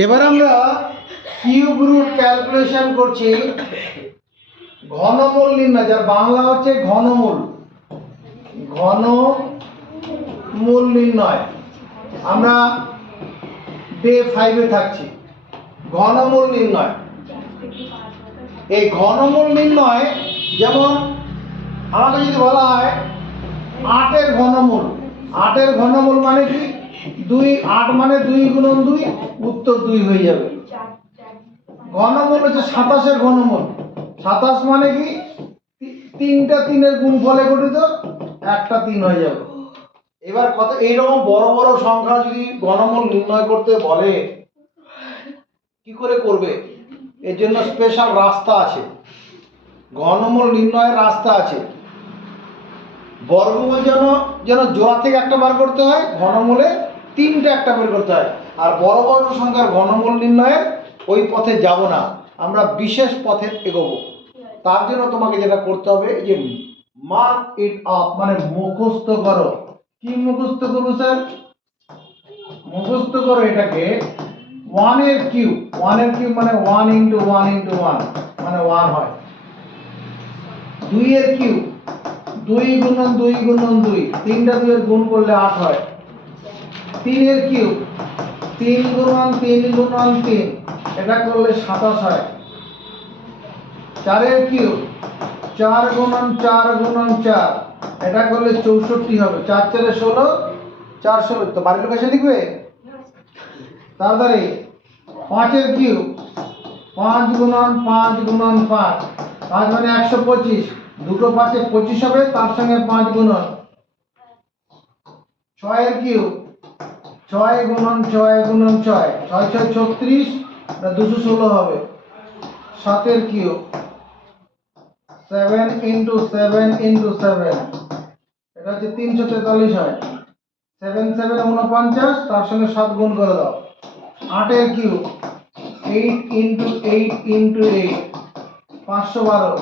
এবার আমরা cube root calculation করছি ঘনমূল নির্ণয়, যার বাংলা হচ্ছে ঘনমূল। ঘনমূল নির্ণয় আমরা ডে 5-এ থাকছি। ঘনমূল নির্ণয়, এই ঘনমূল নির্ণয় যেমন আমাকে যদি বলা হয় 8-এর ঘনমূল, 8-এর ঘনমূল মানে কি 2, 8 মানে 2 গুণন 2, উত্তর 2 হয়ে যাবে। ঘনমূল হচ্ছে 27-এর ঘনমূল, 27 মানে কি 3টা 3-এর গুণফলে গঠিত, একটা 3 হয়ে যাবে। এবার কত এইরকম বড় বড় সংখ্যা যদি ঘনমূল নির্ণয় করতে বলে কি করে করবে? এর জন্য স্পেশাল রাস্তা আছে, ঘনমূল নির্ণয়ের রাস্তা আছে। বর্গমূল যেন জোড়া থেকে একটা বার করতে হয়, ঘনমূলে 3টে একটা বের করতে হয়। আর বড় বড় সংখ্যার ঘনমূল নির্ণয়ের ওই পথে যাব না, আমরা বিশেষ পথে এগোবো। তার জন্য তোমাকে যেটা করতে হবে যে মার্ক ইট আপ, মানে মুখস্থ করো। কি মুখস্থ করবো স্যার? মুখস্থ করো এটাকে 1-এর কিউব। 1-এর কিউব মানে 1 × 1 × 1 মানে 1 হয়। 2-এর কিউব 2 গুণন 2 গুণন 2, 3টা 2-এর গুণ করলে 8 হয়। 3-এর কিউব 3 গুণন 3 গুণন 3, এটা করলে 27 হয়। 4-এর কিউব 4 গুণন 4 গুণন 4, এটা করলে 64 হবে। 4 4 16, 4 16। তো বাড়ির লোক এসে লিখবে তাড়াতাড়ি। 5-এর কিউব 5 গুণন 5 গুণন 5, 5 মানে 125, দুটো 5-এ 25 হবে, তার সঙ্গে 5 গুণন। 6-এর কিউব 6 গুণন 6 গুণন 6, 6 6 36, 216 হবে। 7-এর কিউব 7 × 7 × 7, এটা হচ্ছে 343 হয়। 7 7 49, তার সঙ্গে 7 গুণ করে দাও। 8-এর কিউব 8 × 8 × 8, 512।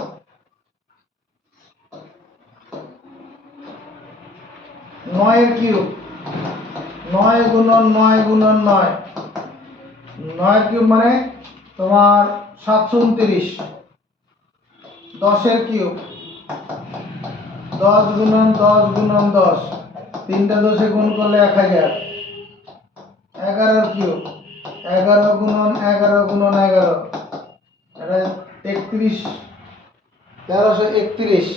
9-এর কিউব 9 গুণন 9 গুণন 9, 9-এর কিউব মানে তোমার 729। 10-এর কিউব 10 গুণন 10 গুণন 10, 3টা 10-এ গুণ করলে 1000। 11-এর কিউব 11 গুণন 11 গুণন 11, এটা 31, 1331।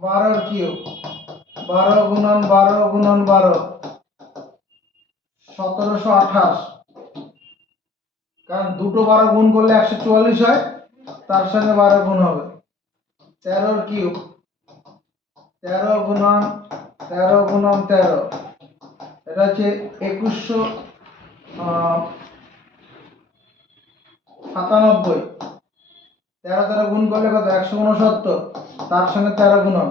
12-এর কিউব 12 গুণন 12 গুণন 12, 1728। কারণ দুটো 12 গুণ করলে 144 হয়, তার সঙ্গে 12 গুণ হবে। 13-এর কিউব 13 গুণন 13 গুণন 13, এটা হচ্ছে 2197। 13 13 গুণ করলে কত? 169, তার সঙ্গে 13 গুণন।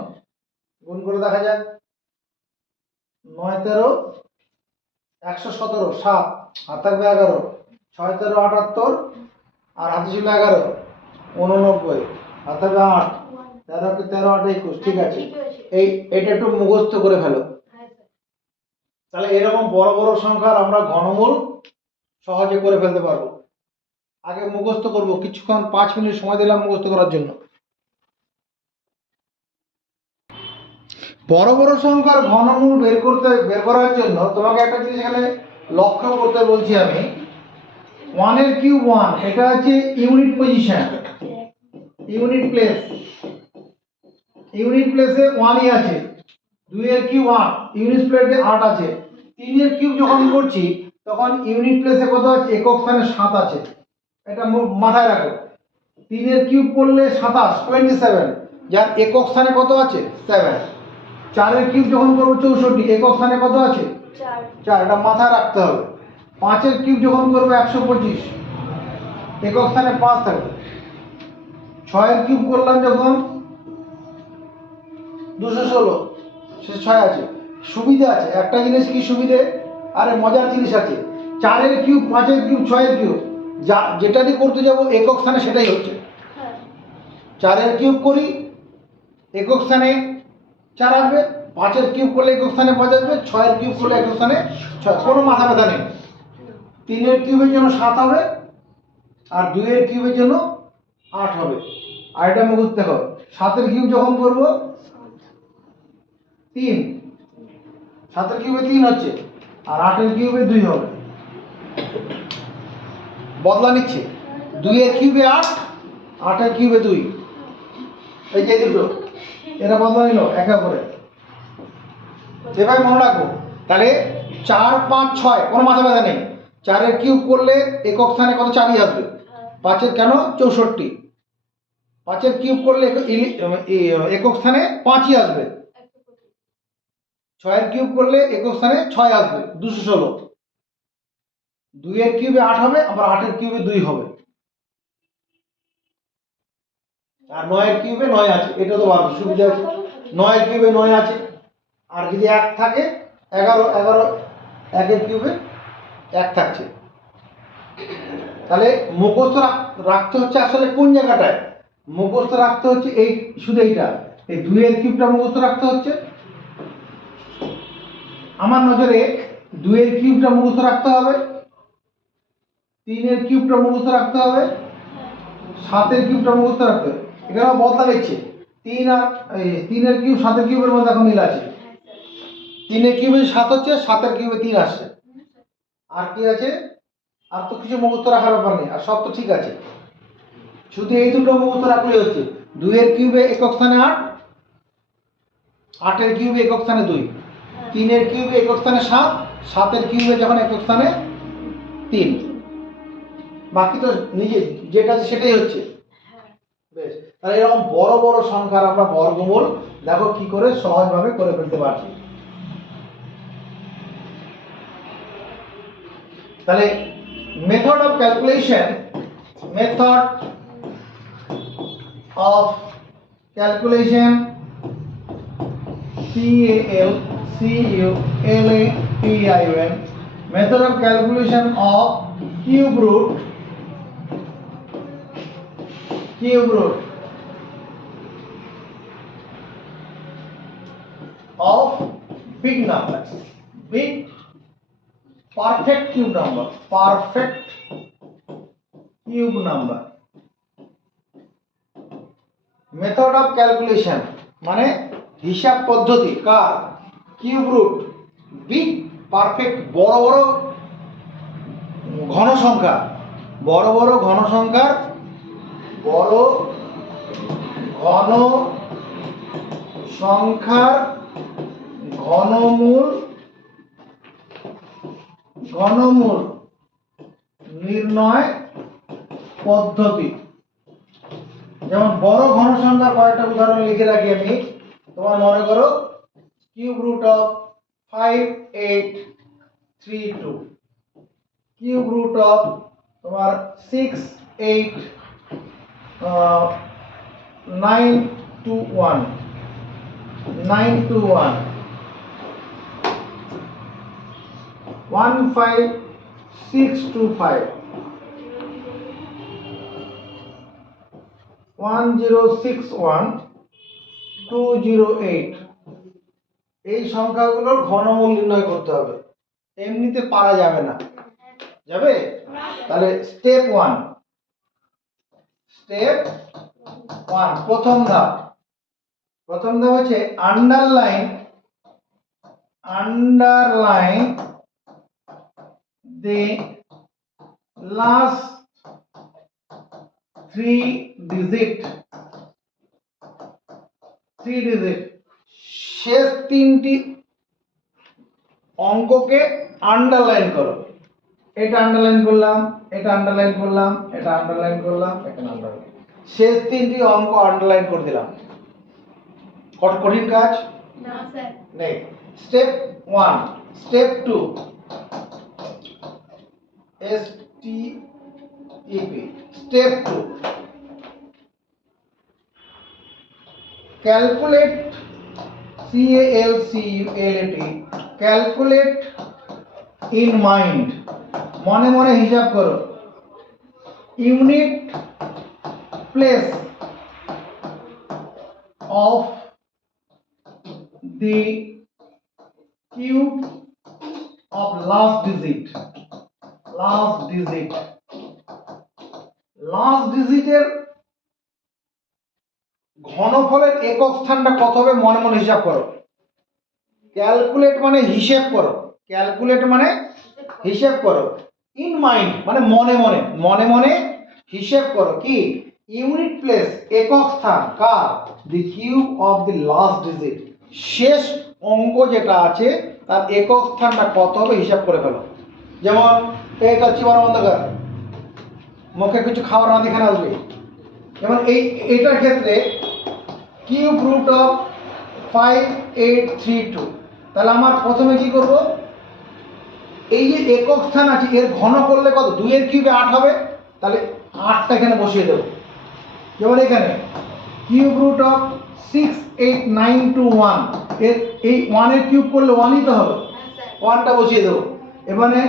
গুণ করে দেখা যাক। 9 13 117, 7 হাত থাকবে 11, 6 13 78, আর হাতে ছিল 11, 89, হাত থাকবে 8, 13 কে 13 8 21। ঠিক আছে, এইটা একটু মুখস্থ করে ফেলো। তাহলে এরকম বড় বড় সংখ্যার আমরা ঘনমূল সহজে করে ফেলতে পারবো। আগে মুখস্থ করব, কিছুক্ষণ 5 মিনিট সময় দিলাম মুখস্থ করার জন্য। বড় বড় সংখ্যার ঘনমূল বের করার জন্য তোমাকে একটা জিনিস এখানে লক্ষ্য করতে বলছি আমি। 1-এর কিউব 1, এটা হচ্ছে unit position, unit place. Unit প্লেসে 1ই আছে। 2-এর কিউব 8, ইউনিট প্লেসে 8 আছে। 3-এর কিউব যখন করছি তখন ইউনিট প্লেসে কত আছে? একক স্থানে 7 আছে, এটা মাথায় রাখো। 3-এর কিউব করলে 27 27, যার একক স্থানে কত আছে? 7। 4-এর কিউব যখন করবো 64, একক স্থানে কত আছে? 4, এটা মাথায় রাখতে হবে। 5-এর কিউব যখন করবো 125, একক স্থানে 5 থাকবে। 6-এর কিউব করলাম যখন 216, সে 6 আছে। সুবিধা আছে, একটা জিনিস কি সুবিধে, আরে মজার জিনিস আছে। 4-এর কিউব 5-এর কিউব 6-এর কিউব, যেটাই করতে যাব একক স্থানে সেটাই হচ্ছে। 4-এর কিউব করি, একক স্থানে 4 আসবে। 5-এর কিউব করলে একক স্থানে 5 আসবে। 6-এর কিউব করলে একক স্থানে 6, কোনো মাথা ব্যথা নেই। 3 এর কিউবের জন্য 7 হবে, আর 2 এর কিউবের জন্য 8 হবে। আর এটা মুখস্থ দেখো, 7 এর কিউব যখন করব 3, 7 এর কিউবে 3 হচ্ছে, আর 8 এর কিউবে 2 হবে। বদলা নিচ্ছে, 2 এর কিউবে 8, 8 এর কিউবে 2, এই যে দুটো এরা বদলা নিল একে অপরে। এভাবে মনে রাখবো। তাহলে 4, 5, 6 কোনো মাথা ব্যথা নেই। 4 এর কিউব করলে একক স্থানে কত? 4ই আসবে। 5 এর কেন? 64। 5 এর কিউব করলে একক স্থানে 5ই আসবে। 6 এর কিউব করলে একক স্থানে 6 আসবে, 216। 2 এর কিউবে 8 হবে, আবার 8 এর কিউবে 2 হবে, আর 9 এর কিউবে 9 আছে। এটা তো সুবিধা আছে, 9 এর কিউবে 9 আছে। আর যদি 1 থাকে 11, 1 এর কিউবে 1 থাকছে। তাহলে মুখস্থ রাখতে হচ্ছে আসলে কোন জায়গাটায়? মুখস্থ রাখতে হচ্ছে এই শুধু এইটা, এই 2 এর কিউবটা মুখস্থ রাখতে হচ্ছে। আমার নজরে 2 এর কিউবটা মুখস্থ রাখতে হবে, 3 এর কিউবটা মুখস্থ রাখতে হবে, 7 এর কিউবটা মুখস্থ রাখতে হবে। এখানে বদলা নিচ্ছে, 3 আর 3 এর কিউব 7 এর কিউবের মধ্যে এখন মিল আছে। 3 এর কিউবে 7 হচ্ছে, 7 এর কিউবে 3 আসছে। আর কি আছে? আর তো কিছু মুখস্থ রাখার ব্যাপার নেই, আর সব তো ঠিক আছে। শুধু এই দুটো মুখস্থ রাখলেই হচ্ছে। 2 এর কিউবে একক স্থানে 8, 8 এর কিউবে একক স্থানে 2, 3 এর কিউবে একক স্থানে 7, 7 এর কিউবে যখন একক স্থানে 3। বাকি তো নিজে যেটা আছে সেটাই হচ্ছে। বেশ, তাহলে এরকম বড় বড় সংখ্যার আমরা বর্গমূল দেখো কি করে সহজভাবে করে ফেলতে পারছি। তাহলে method of calculation, method of calculation, CALCULATION, method of calculation of cube root of big number, big perfect cube number, method of calculation মানে হিসাব পদ্ধতি কার? কিউব রুট, বিগ পারফেক্ট বড় বড় ঘন সংখ্যা, বড় বড় ঘন সংখ্যার বড় ঘন সংখ্যার ঘনমূল নির্ণয় পদ্ধতি। যেমন বড় ঘন সংখ্যার কয়েকটা উদাহরণ লিখে রাখি আমি। তোমার মনে করো cube root of 5832, cube root of তোমার 921, 15625, 1061, 208। এই সংখ্যাগুলোর ঘনমূল নির্ণয় করতে হবে, এমনিতে পারা যাবে না। যাবে? তাহলে স্টেপ 1, প্রথম ধাপ হচ্ছে আন্ডারলাইন the last 3 digit, শেষ 3টি অঙ্ককে আন্ডারলাইন করো। এটা আন্ডারলাইন করলাম, এটা আন্ডারলাইন করলাম, এটা আন্ডারলাইন করলাম, এটা আন্ডারলাইন, শেষ 3টি অঙ্ক আন্ডারলাইন করে দিলাম। কঠিন কাজ না স্যার নেই। Step 1, step 2, STEP, step 2, calculate, CALCULAT, calculate in mind, মনে মনে হিসাব করো। Unit place of the cube of last digit, last digit, last ডিজিটের ঘনফলের একক স্থানটা কত হবে মনে মনে হিসাব করো। ক্যালকুলেট মানে হিসেব করো, ক্যালকুলেট মানে হিসেব করো, ইন মাইন্ড মানে মনে মনে, মনে মনে হিসেব করো কি ইউনিট প্লেস একক স্থান কার the cube of the last digit, শেষ অঙ্ক যেটা আছে তার একক স্থানটা কত হবে হিসাব করে ফেলো। যেমন এটা চিবানো বন্ধ কর, মুখে কিছু খাবার না এখানে আসবে। যেমন এটার ক্ষেত্রে কিউব রুট অফ 5832, তাহলে আমার প্রথমে কি করব, এই যে একক স্থান আছে এর ঘন করলে কত, 2 এর কিউবে 8 হবে, তাহলে 8টা এখানে বসিয়ে দেবো। যেমন এখানে কিউব রুট অফ 68921, এর এই 1 এর কিউব করলে 1ই তো হবে, 1টা বসিয়ে দেবো। এবারে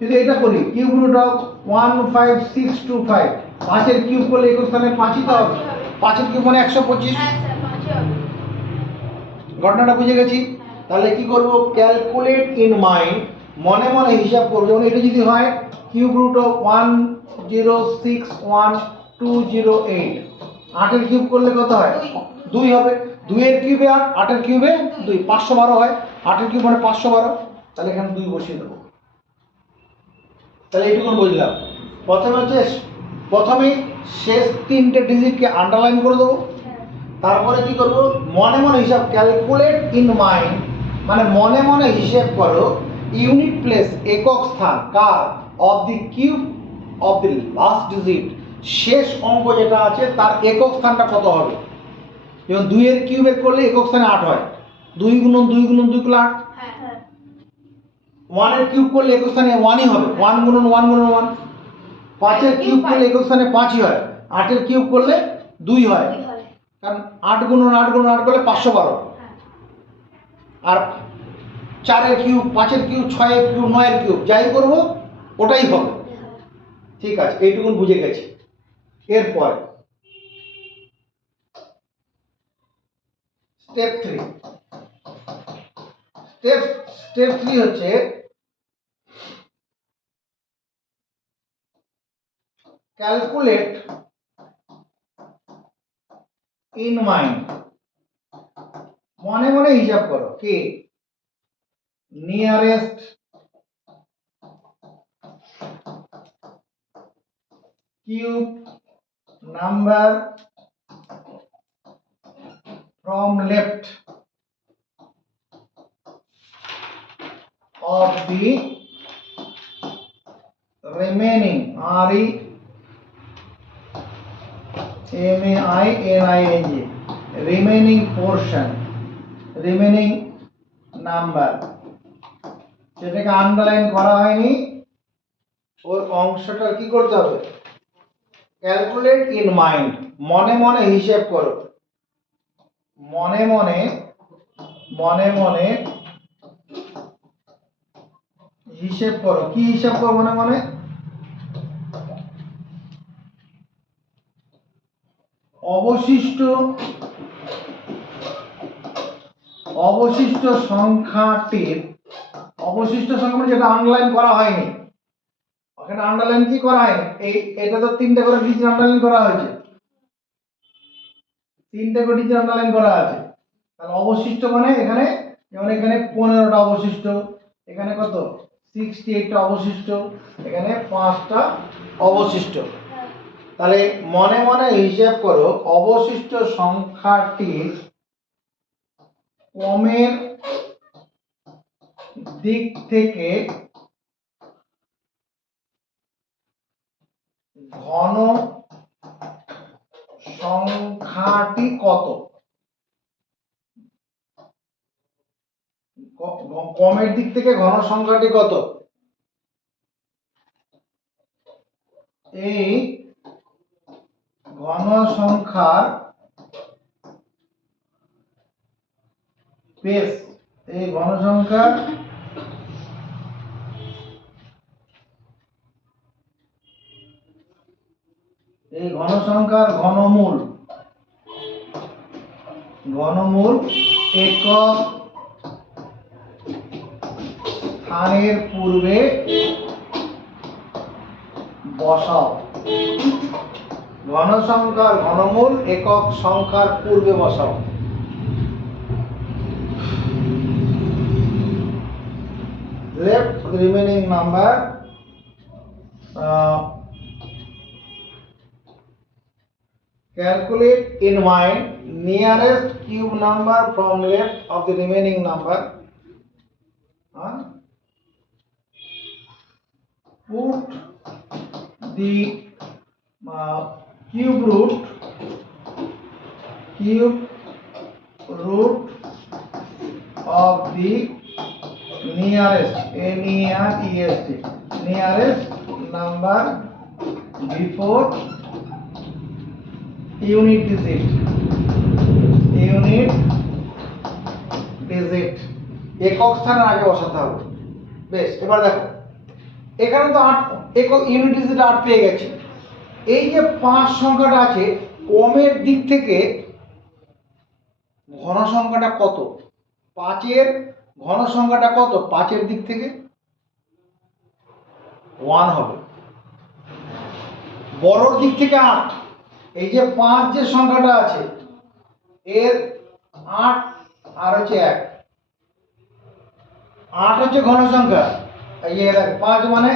যদি এটা করি কিউব রুট অফ 15625, 5 এর কিউব করলে একক স্থানে 5ই তো হবে, 5 এর কিউব মানে 125। ঘটনাটা বুঝে গেছি। তাহলে কি করব, ক্যালকুলেট ইন মাইন্ড, মনে মনে হিসাব করব। যেমন এটা যদি হয় কিউব রুট অফ 1061,208, 8 এর কিউব করলে কত হয়, 2 হবে, 2 এর কিউবে 8, 8 এর কিউবে 2, 512 হয়, 8 এর কিউব মানে 512, তাহলে এখানে 2 বসিয়ে দেবো। তাহলে এইটুকু বুঝলাম। প্রথমে হচ্ছে প্রথমেই শেষ 3টে ডিজিটকে আন্ডারলাইন করে দেবো, তারপরে কি করব, মনে মনে হিসাব, ক্যালকুলেট ইন মাইন্ড মানে মনে মনে হিসেব করো ইউনিট প্লেস একক স্থান কার of the cube of the last digit, শেষ অঙ্ক যেটা আছে তার একক স্থানটা কত হবে। যেমন 2 এর কিউবের করলে একক স্থানে 8 হয়, 2 গুণন 2 গুণন 2 করলে 8, 1 এর কিউব করলে একক স্থানে 1ই হবে, 1 গুণন 1 গুণন 1, 5 এর কিউব করলে একক স্থানে 5ই হয়, 8 এর কিউব করলে 2 হয়, কারণ 8 গুণন 8 গুণন 8 করলে 512, আর 4 এর কিউব 5 এর কিউব 6 এর কিউব 9 এর কিউব যাই করব ওটাই হবে। ঠিক আছে, এইটুকুন বুঝে গেছি। এরপরে স্টেপ 3, স্টেপ 3 হচ্ছে ক্যালকুলেট ইন মাইন্ড, মনে মনে হিসাব করো কি nearest cube number from left of the remaining remaining remaining portion, remaining number, যেটাকে আন্ডারলাইন করা হয়নি ওর অংশটা কি করতে হবে, ক্যালকুলেট ইন মাইন্ড মনে মনে হিসাব করো, মনে মনে হিসেব করো। কি হিসাব করো মনে মনে, অবশিষ্ট সংখ্যাটির, অবশিষ্ট সংখ্যা যেটা আন্ডারলাইন করা হয়নি, ওখানে আন্ডারলাইন কি করা হয়নি, এটা তো 3টে করে ডিজিট আন্ডারলাইন করা হয়েছে, 3টে করে ডিজিট আন্ডারলাইন করা আছে। তাহলে অবশিষ্ট মানে এখানে, যেমন এখানে 15টা অবশিষ্ট, এখানে কত 68টা অবশিষ্ট, এখানে 5টা অবশিষ্ট। তাহলে মনে মনে হিসাব করো অবশিষ্ট সংখ্যাটির কমের দিক থেকে ঘন সংখ্যাটি কত, কমের দিক থেকে ঘন সংখ্যাটি কত, এই ঘন সংখ্যার বেস, এই ঘন সংখ্যার ঘনমূল একক স্থানের পূর্বে বসাও। ঘন সংখ্যার ঘনমূল একক সংখ্যার পূর্বে বসাও। Left the remaining number, calculate in mind nearest cube number from left of the remaining number. Put the cube root of the nearest nearest number before unit digit একক স্থানের আগে বসাতে হবে। বেশ, এবার দেখো এখানে তো 8 একক ইউনিট ডিজিট 8 পেয়ে গেছে। এই যে 5 সংখ্যাটা আছে, কমের দিক থেকে ঘন সংখ্যাটা কত? 5 এর ঘন সংখ্যাটা কত? 5 এর দিক থেকে 1 হবে। বড়র দিক থেকে 8। এই যে 5 যে সংখ্যাটা আছে এর 8 আর হচ্ছে 1। 8 হচ্ছে ঘন সংখ্যা। এই যে 5 মানে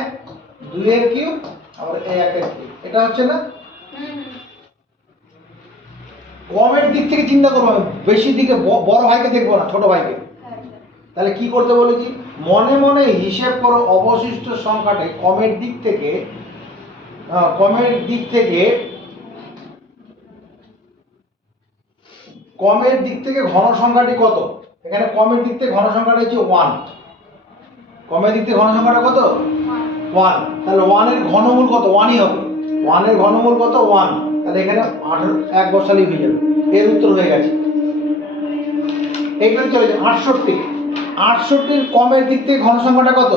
2 এর কিউব আবার 1 এর কিউব। এটা হচ্ছে না? কমের দিক থেকে চিন্তা করবো, বেশি দিকে বড় ভাইকে দেখবো না, ছোট ভাইকে। তাহলে কি করতে বলেছি? মনে মনে হিসেব করো অবশিষ্ট সংখ্যাটি কমের দিক থেকে ঘন সংখ্যাটি কত? এখানে কমের দিক থেকে ঘন সংখ্যাটা হচ্ছে 1। কমের দিক থেকে ঘন সংখ্যাটা কত? 1। তাহলে 1 এর ঘনমূল কত? 1ই হবে। 1 এর ঘনমূল কত? 1। তাহলে এখানে 1 বসালেই হয়ে যাবে। এর উত্তর হয়ে গেছে। এইখানে চলে যাবে 68। 68 কমের দিক থেকে ঘন সংখ্যাটা কত?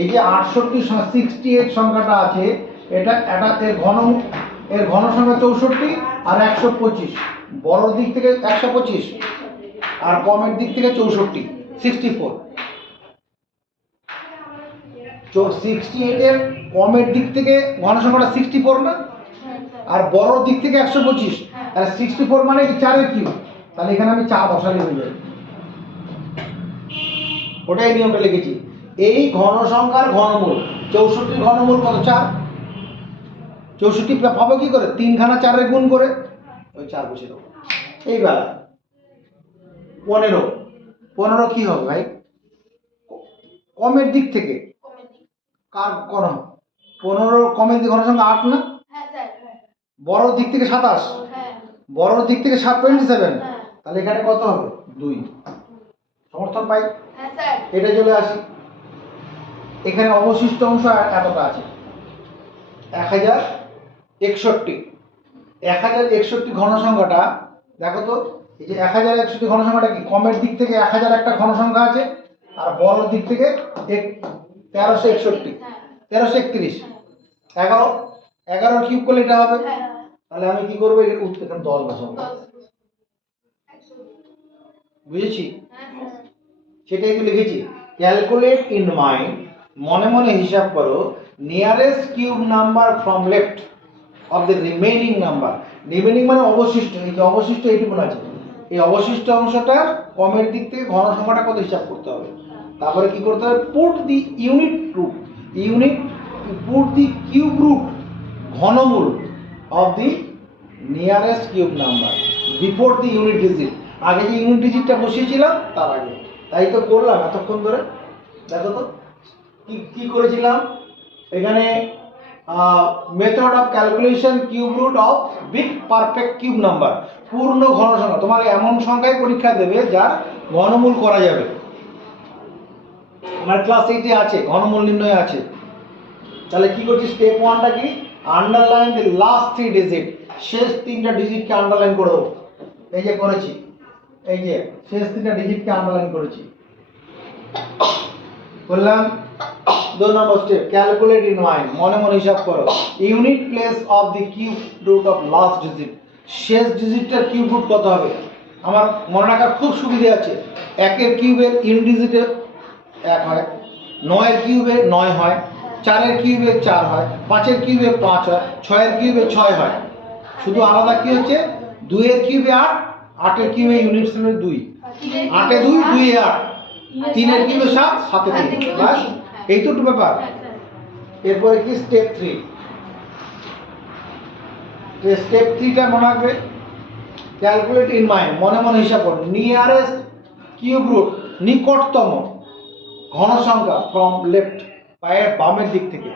এই যে 68 সংখ্যাটা আছে, এটা এর ঘন সংখ্যা 64 আর 125। বড়র দিক থেকে 125 আর কমের দিক থেকে 64, 64। 68 এর কমের দিক থেকে ঘন সংখ্যাটা 64 না, আর বড়র দিক থেকে 125। তাহলে 64 মানে কি 4 এর কিউব। তাহলে এখানে আমি 4 বসালে হয়ে যাবে। ওটাই নিয়মটা লিখেছি। এই ঘন সংখ্যার ঘনমূল 64 ঘনমূল কত? 4। 64 পাবো কি করে? 3 খানা 4 এর গুণ করে ওই 4 বসিয়ে দেবো। এইবার 15 কি হবে ভাই? কমের দিক থেকে কার ঘন? 15 কমের দিক ঘন সংখ্যা 8 না? বড়র দিক থেকে 27। বড়র দিক থেকে 27। তাহলে এখানে কত হবে? 2। সমর্থন পাই? এটা চলে আসি। এখানে অবশিষ্ট অংশ এতটা আছে 1061। 1061 ঘন সংখ্যাটা দেখো তো। এই যে 1061 ঘন সংখ্যাটা কি? কমের দিক থেকে 1000 একটা ঘন সংখ্যা আছে, আর বড়র দিক থেকে 1361, 1331। 11 কিউব করলে এটা হবে। তাহলে আমি কি করবো? এর উত্তর 10 বসাবো। বুঝেছি? সেটাই তো লিখেছি। ক্যালকুলেট ইন মাইন্ড, মনে মনে হিসাব করো, nearest cube number from left of the remaining number. Remaining মানে অবশিষ্ট। এই যে অবশিষ্ট এইটুকু আছে, এই অবশিষ্ট অংশটা কমের দিক থেকে ঘন সংখ্যাটা কত হিসাব করতে হবে। তারপরে কি করতে হবে? পুট দি কিউব রুট ঘনমূল of the nearest cube number before the unit digit. আগে যে ইউনিট ডিজিটটা বসিয়েছিলাম তার আগে। তাই তো করলাম এতক্ষণ ধরে। দেখো তো কি করেছিলাম এখানে। Method of calculation cube root of big perfect cube number. পূর্ণ ঘন সংখ্যা। তোমাকে এমন সংখ্যায় পরীক্ষা দেবে যার ঘনমূল করা যাবে। আমার ক্লাস 8-এ আছে, ঘনমূল নির্ণয় আছে। তাহলে কি করছি? স্টেপ 1টা কি? Underline the last 3 digit. শেষ 3টা ডিজিটকে আন্ডারলাইন করে দেবো। এই যে করেছি, এই যে শেষ 3টা ডিজিটকে আন্ডারলাইন করেছি। বললাম 2 number step, calculate in mind, মনে মনে হিসাব করো। Unit place of the cube root of last digit. শেষ ডিজিটটার কিউব রুট কত হবে? আমার মনে রাখার খুব সুবিধা আছে। 1 এর কিউবের ইউনিট ডিজিটে 1 হয়, 9 এর কিউবে 9 হয়, 4 এর কিউবে 4 হয়, 5 এর কিউবে 5 হয়, 6 এর কিউবে 6 হয়। শুধু আলাদা কি হচ্ছে 2 এর কিউবে 8, 8 এর কিউবে ইউনিট সেলের 2, 8 এ 2, 2 এ 8, 3 এর কিউবে 7, 7 এ 3। বাস এই তো ব্যাপার। এরপরে কি স্টেপ 3। স্টেপ 3টা মনে রাখবে, ক্যালকুলেট ইন মাইন্ড, মনে মনে হিসাব করো। নিয়ারেস্ট কিউব রুট, নিকটতম ঘন সংখ্যা ফ্রম লেফট, পায়ের বামের দিক থেকে।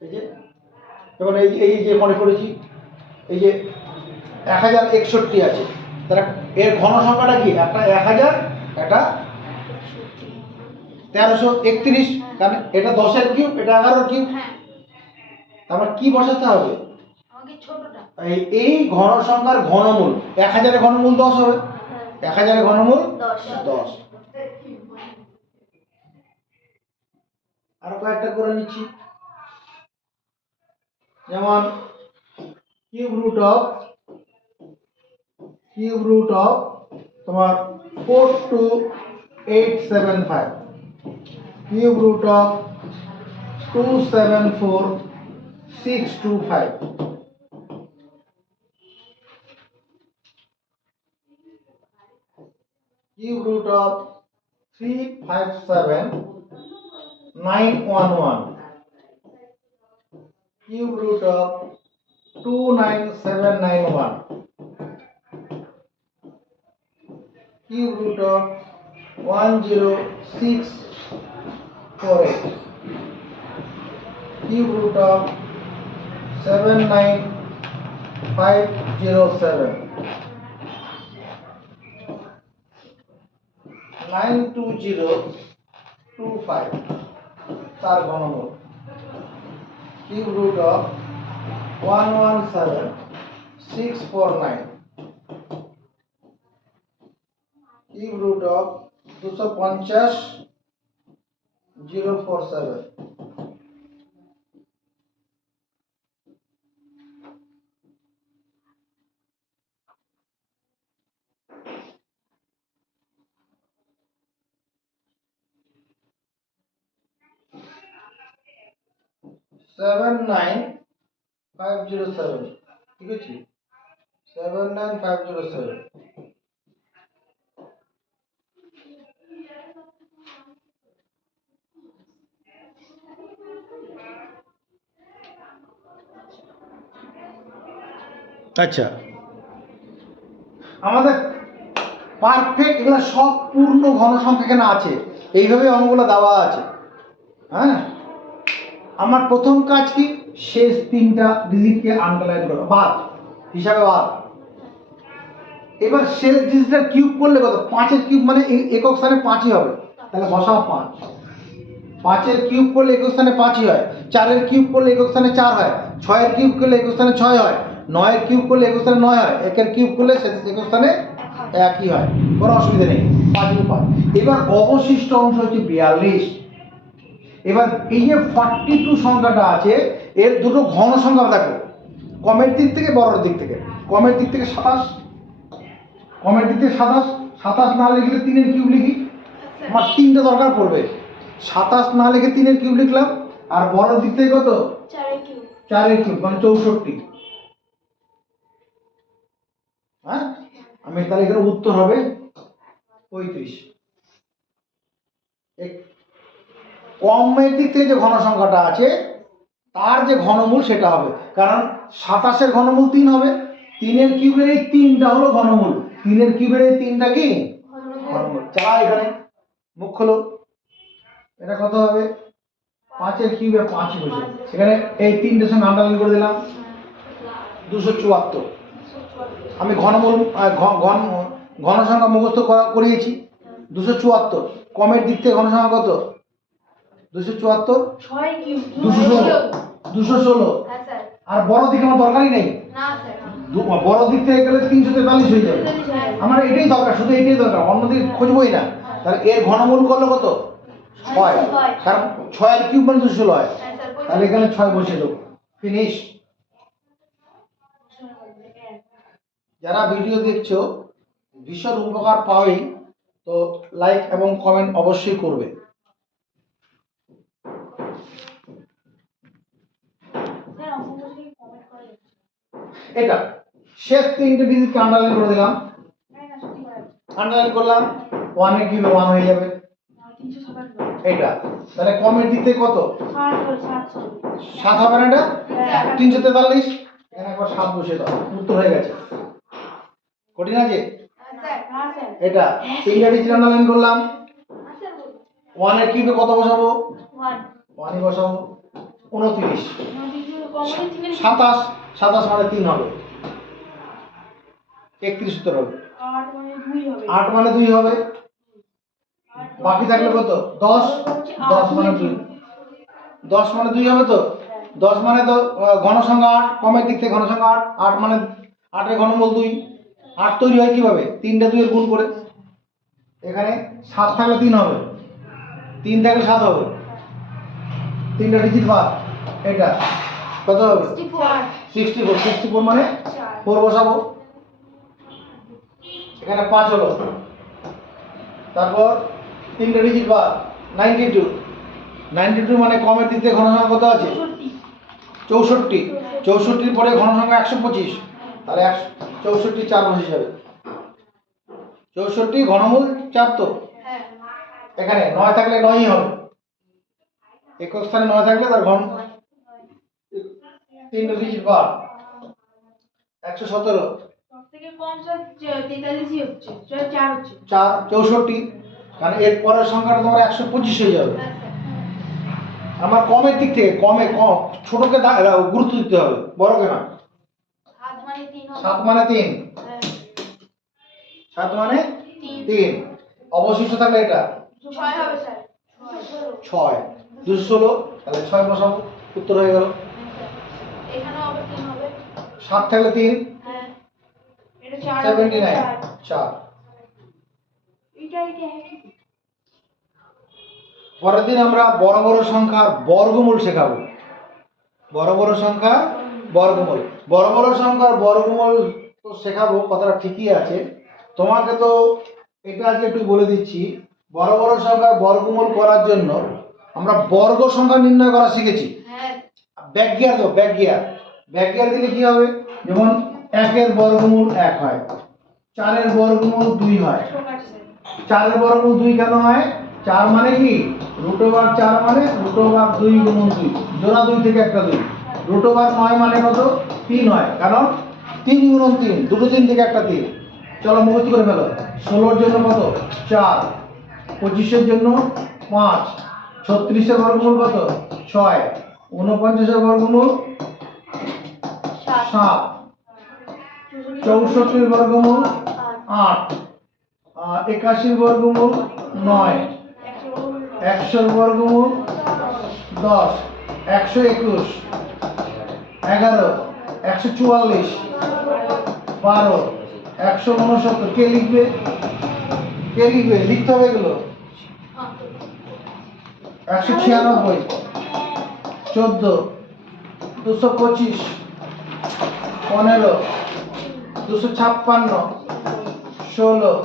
এই যে যেমন এই যে মনে করেছি এই যে 1061 আছে, তাহলে এর ঘন সংখ্যাটা কি? একটা 1000, একটা 1331, কারণ এটা 10 এর কিউব, এটা 11 এর কিউব। তারপর কি বসাতে হবে? এই ঘন সংখ্যার ঘনমূল, 1000 এর ঘনমূল 10 হবে, 1000 এর ঘনমূল 10। আরো কয়েকটা করে নিচ্ছি, যেমন কিউব রুট অফ তোমার 42875, cube root of 274625, cube root of 357911, cube root of 29791, cube root of 10648, cube root of 79507, 92025 তার ঘনমূল, cube root of 117649, cube root of 250047, seven nine 507, ঠিক আছে, 79507। আচ্ছা, আমাদের পারফেক্ট এগুলো সব পূর্ণ ঘন সংখ্যা এখানে আছে, এইভাবে অঙ্কগুলো দেওয়া আছে। হ্যাঁ, আমার প্রথম কাজ কি? শেষ 3টা ডিজিটকে আন্ডারলাইন করো, বাদ হিসাবে বাদ। এবার শেষ ডিজিটটা কিউব করলে কত? 5 এর কিউব মানে একক স্থানে 5ই হবে, তাহলে বসাও 5। 5 এর কিউব করলে একক স্থানে 5ই হয়, 4 এর কিউব করলে একক স্থানে 4 হয়, 6 এর কিউব করলে একক স্থানে 6 হয়, 9 এর কিউব করলে একক স্থানে 9 হয়, 1 এর কিউব করলে একক স্থানে 1ই হয়, কোনো অসুবিধা নেই, 5 এবার অবশিষ্ট অংশ হচ্ছে 42। এবার এই যে 42 সংখ্যাটা আছে, এর দুটো ঘন সংখ্যা দেখো, কমের দিক থেকে বড়র দিক থেকে। কমের দিক থেকে 27, কমের দিক থেকে 27, 27 না লিখলে 3 এর কিউব লিখি, আমার 3টা দরকার পড়বে। 27 না লিখে 3 এর কিউব লিখলাম, আর বড়র দিক থেকে কত? 4 এর কিউব মানে 64। হ্যাঁ, আমি তাহলে এখানে উত্তর হবে 35। কমের দিক থেকে যে ঘন সংখ্যাটা আছে তার যে ঘনমূল সেটা হবে, কারণ 27 এর ঘনমূল 3 হবে, 3 এর কিউবের এই 3টা হলো ঘনমূল, 3 এর কিউবের এই 3টা কি ঘনমূল। চালা এখানে মুখ খোলো, এটা কত হবে? 5 এর কিউবে 5 বসে, সেখানে এই 3টার সঙ্গে আন্ডারলাইন করে দিলাম, 274। আমি ঘনমূল ঘন সংখ্যা মুখস্থ করিয়েছি 274। কমের দিক থেকে ঘন সংখ্যা কত? 274, 216। আর বড় দিকে আমার দরকারই নেই, বড় দিক থেকে গেলে 343 হয়ে যাবে, আমার এটাই দরকার, শুধু এটাই দরকার, অন্যদিকে খুঁজবোই না। তাহলে এর ঘনমূল করলে কত? 6, কারণ 6 এর কিউব মানে 216 হয়, তাহলে এখানে 6 বসিয়ে দেবো, ফিনিশ। যারা ভিডিও দেখছো ভীষণ উপকার পাওই, তো লাইক এবং কমেন্ট অবশ্যই করবে। এটা শেষ তিনটে ডিজিটকে আন্ডারলাইন করে দিলাম, আন্ডারলাইন করলাম, 1 এর কিউবে 1 হয়ে যাবে এটা। তাহলে কমের দিক থেকে কত 7 হবে না এটা 343, এখানে একবার 7 বসিয়ে দাও, উত্তর হয়ে গেছে। কঠিন আছে এটা, তিনটা ডিজিট আন্ডারলাইন করলাম, 1 এর কিউবে কত বসাবো 1 ই বসাবো, 29, 27, 27 মানে 3 হবে, 31 উত্তর হবে, 8 মানে 2 হবে, বাকি থাকলে কত 10, 10 মানে 2, 10 মানে 2 হবে তো, 10 মানে তো ঘন সংখ্যা 8, কমের দিক থেকে ঘন সংখ্যা 8, 8 মানে 8 এর ঘনমূল 2, 8 তৈরি হয় কিভাবে 3টা 2 এর গুণ করে, এখানে 7 থাকলে 3 হবে, 3 থাকলে 7 হবে, তিনটা ডিজিট বাদ, এটা কত হবে 64, 64 মানে 4 বসাবো, এখানে 5 হলো, তারপর তিনটা ডিজিট বাদ 92, 92 মানে কমের দিক থেকে ঘন সংখ্যা কত আছে 64, 64 পরে ঘন সংখ্যা 125, তাহলে 64 4 বসে যাবে, 64 ঘনমূল 4 তো, এখানে 9 থাকলে 9ই হবে, একক স্থানে 9 থাকলে তার ঘন, তিনটা ডিজিট বাদ 117, 4 64, কারণ এর পরের সংখ্যাটা তোমার 125 হয়ে যাবে। আমার কমের দিক থেকে কম ছোটকে গুরুত্ব দিতে হবে, বড়কে না। 7 মানে 3, 7 মানে 3, অবশিষ্ট থাকলে এটা 6, 216, তাহলে 6 বসাবো, উত্তর হয়ে গেল। 7 থাকলে 3, 79, 4। পরের দিন আমরা বড় বড় সংখ্যার বর্গমূল শেখাবো, বড় বড় সংখ্যার বর্গমূল, বড় বড় সংখ্যার বর্গমূল তো শেখাবো, কথাটা ঠিকই আছে, তোমাকে তো এটা আজকে একটু বলে দিচ্ছি। বড় বড় সংখ্যার বর্গমূল করার জন্য আমরা বর্গ সংখ্যা নির্ণয় করা শিখেছি, ব্যাকগিয়ার দেবো, ব্যাকগিয়ার দিলে কি হবে, যেমন 1 এর বর্গমূল 1 হয়, 4 এর বর্গমূল 2 হয়, 4 এর বর্গমূল 2 কেন হয়, 4 মানে কি √4 মানে √2 গুণন 2, জোড়া 2 থেকে একটা 2, √9 মানে কত 3 হয়, কারণ 3 গুণন 3, দুটো 3 থেকে একটা 3। চলো মুখস্থ করে ফেলো, 16 এর জন্য কত 4, 25 এর জন্য 5, 36 এর বর্গমূল কত 6, 49 এর বর্গমূল 7, 64 এর বর্গমূল 8, 81 এর বর্গমূল 9, 100 এর বর্গমূল 10, 121, 11, 144, 12, 169, কে লিখবে, লিখতে হবে এগুলো, 196, 14, 225, 15, 256, 16,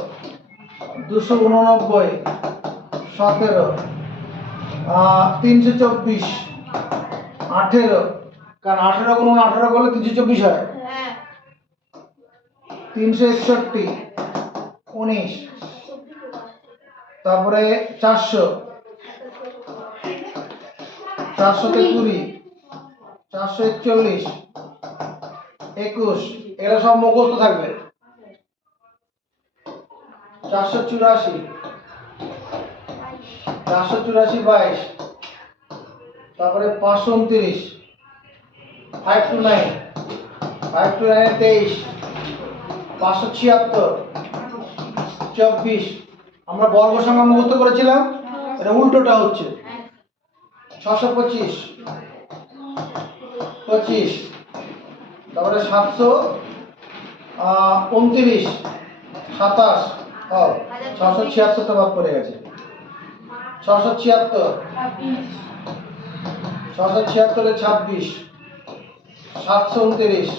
289, 17, 324, 18, কারণ 18 গুণন 18 করলে 324 হয়, 361, 19, তারপরে 400, 420, 441, 21, এগুলো সব মুখস্থ থাকবে, 484, 22, তারপরে 529, 529, 23, 576, 24, আমরা বর্গ সংখ্যা মুখস্থ করেছিলাম, এটা উল্টোটা হচ্ছে, 625, 25, তারপরে 729, 27, 676 টা বাদ পড়ে গেছে, 676, 676 এ 26, 729,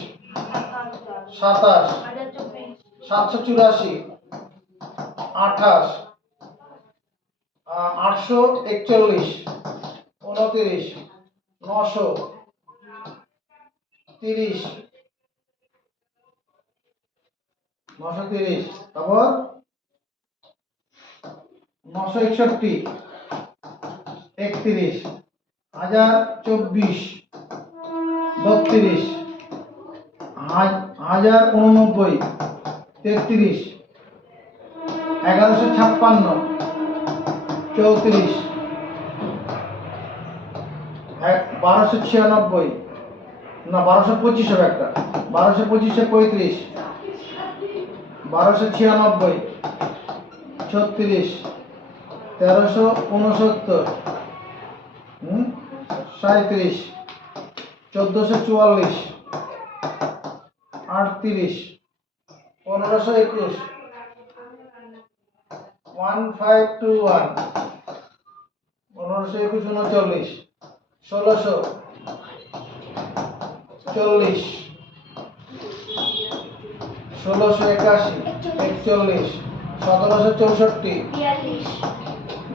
27, 784, 28, 841, 29, 930, 930, তারপর 961, 31, 1024, 32, 1089, 33, 1156, 34, 1296, না 1225 হবে একটা, 1225 35, 1296, 36, 1369, 37, 1444, 38, 1521, 1521, 1521, 1600, 40, 1681, 41, 1764,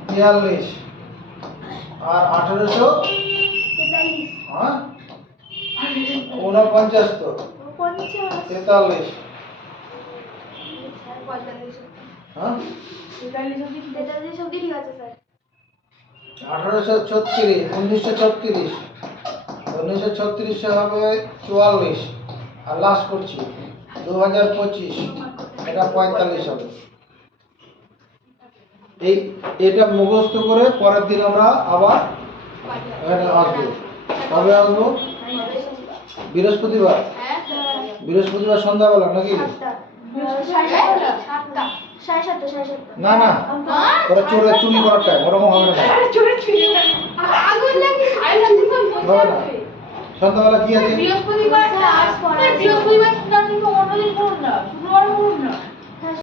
42, আর 1800, হ্যাঁ 49 তো, 43, হ্যাঁ 1836, 1936, 1936 হবে 44, আর লাস্ট করছি 2025, এটা 45 হবে। এটা মুখস্থ করে পরের দিন আমরা আবার এখানে আসবো। কবে আসবো? বৃহস্পতিবার। বৃহস্পতিবার সন্ধ্যাবেলা নাকি? না না, ওরা চুরি করার টাইম, ওরকম হবে না। হবে না। সন্ধ্যাবেলা কি আছে? বৃহস্পতিবার